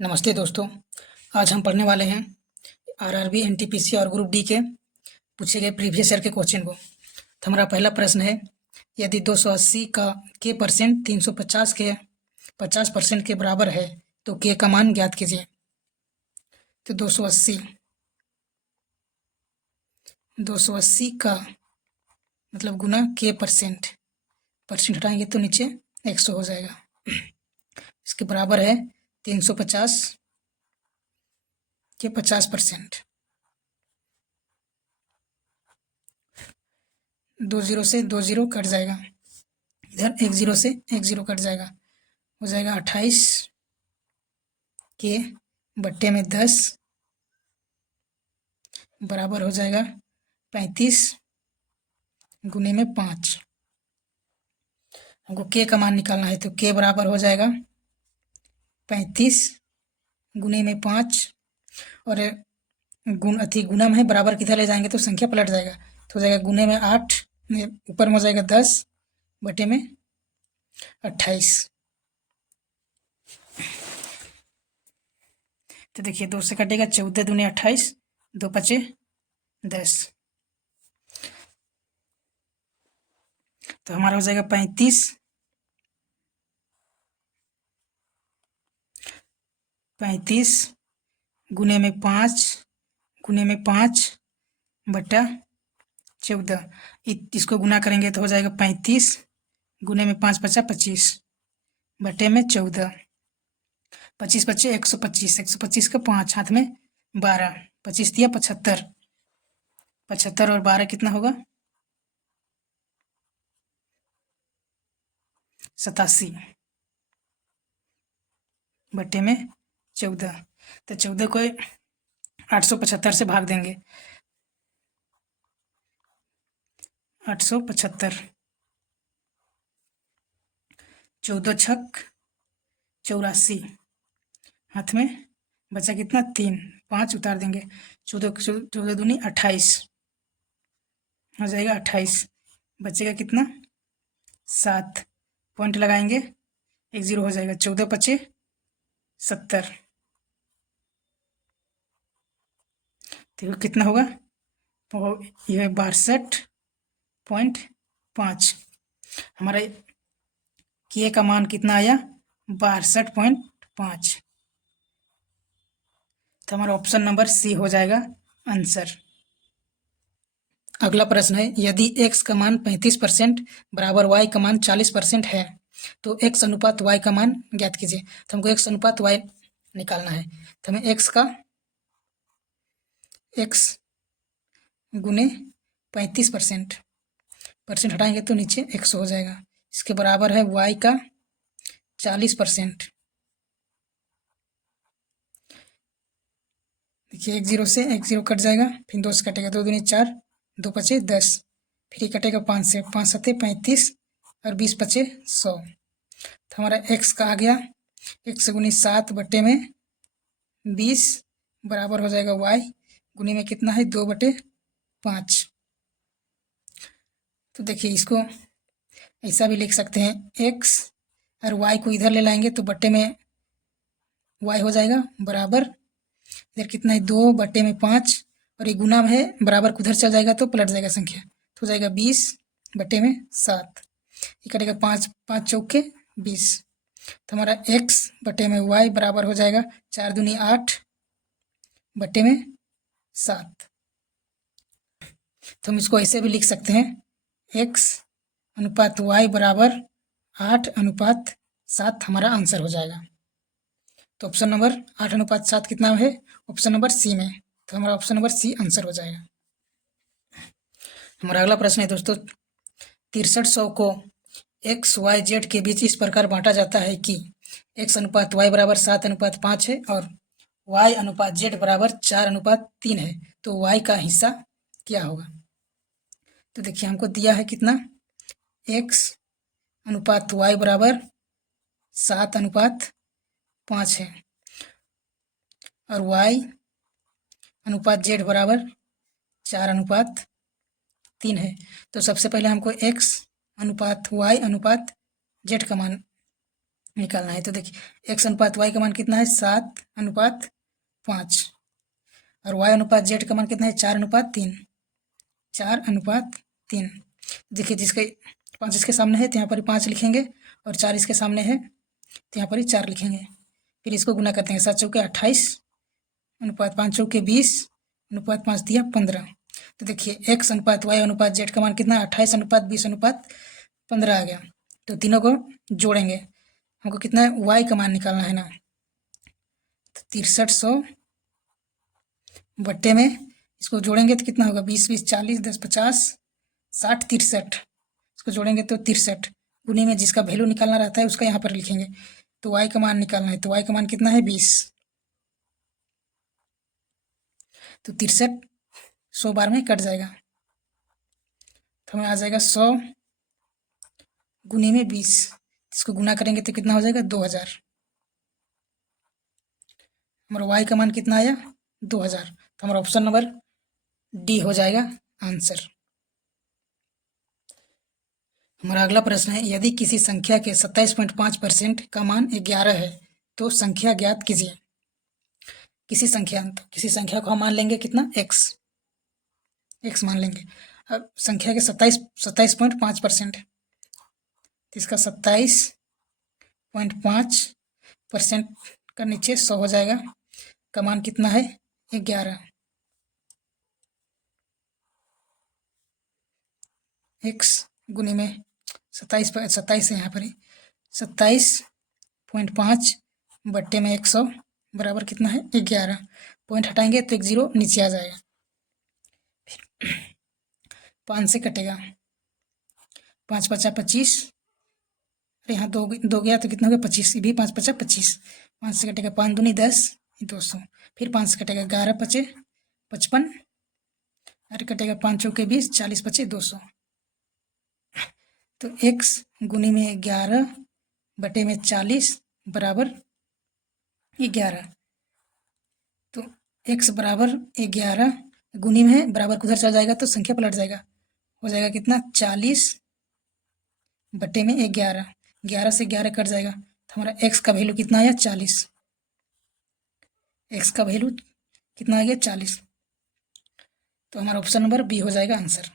नमस्ते दोस्तों, आज हम पढ़ने वाले हैं आरआरबी, एनटीपीसी और ग्रुप डी के पूछे गए प्रीवियस ईयर के क्वेश्चन को। तो हमारा पहला प्रश्न है, यदि 280 का के परसेंट 350 के 50% के बराबर है तो के का मान ज्ञात कीजिए। तो 280 का मतलब गुना के परसेंट हटाएंगे तो नीचे 100 हो जाएगा। इसके बराबर है 350 के 50%। 2 जीरो से 2 जीरो कट जाएगा, इधर 1 जीरो से 1 जीरो कट जाएगा, हो जाएगा 28 के बट्टे में 10 बराबर हो जाएगा 35 गुने में 5। हमको के का मान निकालना है तो के बराबर हो जाएगा 35 गुने में 5 और गुना में है, बराबर किधर ले जाएंगे तो संख्या पलट जाएगा, तो हो जाएगा गुने में 8, ऊपर में हो जाएगा 10 बटे में 28। तो देखिए 2 से कटेगा 14 दूनी 28, 2 पचे 10, तो हमारा हो जाएगा 35 गुने में 5 बटा 14। इसको गुना करेंगे तो हो जाएगा 35 गुने में 5 पचा 25 बटे में 14, 25 बचे 125, 125 का 5 हाथ में 12, 25 दिया 75, 75 और 12 कितना होगा 87 बटे में 14। तो 14 को 875 से भाग देंगे, 875, 14 छक 84, हाथ में बचा कितना 3, 5 उतार देंगे, 14 दूनी 28 हो जाएगा 28, बचेगा कितना 7, पॉइंट लगाएंगे 1 जीरो हो जाएगा, 14 पचे 70, तो कितना होगा यह 62.5। हमारा के का मान कितना आया 62.5। तो हमारा ऑप्शन नंबर सी हो जाएगा आंसर। अगला प्रश्न है, यदि x का मान 35% बराबर y का मान 40% है तो x अनुपात y का मान ज्ञात कीजिए। तो हमको x अनुपात y निकालना है, तो हमें x गुने 35% हटाएंगे तो नीचे 100 हो जाएगा। इसके बराबर है y का 40%। देखिए 1 जीरो से 1 जीरो कट जाएगा, फिर 2 से कटेगा, 2 दूनी 4, 2 पचे 10, फिर ये कटेगा 5 से, 5 सत्ते 35 और 20 पचे 100। तो हमारा x का आ गया 1 गुनी 7 बटे में 20 बराबर हो जाएगा y गुनी में कितना है 2 बटे 5। तो देखिए इसको ऐसा भी लिख सकते हैं, x और y को इधर ले लाएंगे तो बटे में y हो जाएगा बराबर, इधर कितना है 2 बटे में 5 और ये गुना में है, बराबर उधर चल जाएगा तो पलट जाएगा संख्या, तो हो जाएगा 20 बटे में 7, ये कटेगा 5 5 चौके 20। तो हमारा x बटे में y बराबर हो जाएगा 4 दूनी 8 बटे में 7। तो हम इसको ऐसे भी लिख सकते हैं, x अनुपात y बराबर 8:7 हमारा आंसर हो जाएगा। तो ऑप्शन नंबर 8:7 कितना है ऑप्शन नंबर सी में, तो हमारा ऑप्शन नंबर सी आंसर हो जाएगा। हमारा अगला प्रश्न है दोस्तों, 6300 को x y z के बीच इस प्रकार बांटा जाता है कि x अनुपात y बराबर 7:5 है और y अनुपात z बराबर 4:3 है, तो y का हिस्सा क्या होगा। तो देखिए हमको दिया है कितना x अनुपात y बराबर 7:5 है और y अनुपात z बराबर 4:3 है। तो सबसे पहले हमको x अनुपात y अनुपात z का मान निकालना है। तो देखिए x अनुपात y का मान कितना है 7:5 और y अनुपात z का मान कितना है 4:3। 4:3 देखिए जिसके 5 इसके सामने है तो यहाँ पर 5 लिखेंगे और 4 इसके सामने है तो यहाँ पर ही 4 लिखेंगे। फिर इसको गुना करते हैं 7 चौके 28 अनुपात 5 चौके 20 अनुपात 5 दिया 15। तो देखिए x अनुपात y अनुपात z का मान कितना 28 अनुपात 20 अनुपात 15 आ गया। तो तीनों को जोड़ेंगे, हमको कितना है y का मान निकालना है ना। तो 6300 बट्टे में इसको जोड़ेंगे तो कितना होगा 20 20 40 10 50 60 63 इसको जोड़ेंगे तो 63 गुने में जिसका वैल्यू निकालना रहता है उसका यहाँ पर लिखेंगे। तो y का मान निकालना है तो y का मान कितना है 20। तो 63 100 बार में कट जाएगा तो हमें आ जाएगा 100 गुने में 20। इसको गुना करेंगे तो कितना हो जाएगा 2000। हमारा y का मान कितना आया 2000। तो हमारा ऑप्शन नंबर डी हो जाएगा आंसर। हमारा अगला प्रश्न है यदि किसी संख्या के 27.5% का मान 11 है तो संख्या ज्ञात कीजिए। किसी संख्या को हम मान लेंगे कितना x मान लेंगे। अब संख्या के 27.5% तो इसका 27.5% का नीचे 100 हो जाएगा का मान कितना है 11। x गुने में 27 है यहाँ पर ही 27.5 बट्टे में 100 बराबर कितना है 11। पॉइंट हटाएंगे तो 1 0 नीचे आ जाएगा। 5 से कटेगा 5 5 25 अरे यहाँ दो गया तो कितना हो गया 25। भी 5 5 25 5 से कटेगा 5 दूनी 10 200 फिर 5 से कटेगा 11 5 55 अरे कटेगा 5 चौके 20 40 5 200। तो x गुनी में 11 बटे में 40 बराबर 11। तो x बराबर 11 गुनी में बराबर उधर चल जाएगा तो संख्या पलट जाएगा हो जाएगा कितना 40 बटे में 11। 11 से 11 कट जाएगा तो हमारा x का वैल्यू कितना आया 40। x का वैल्यू कितना आ गया 40। तो हमारा ऑप्शन नंबर बी हो जाएगा आंसर।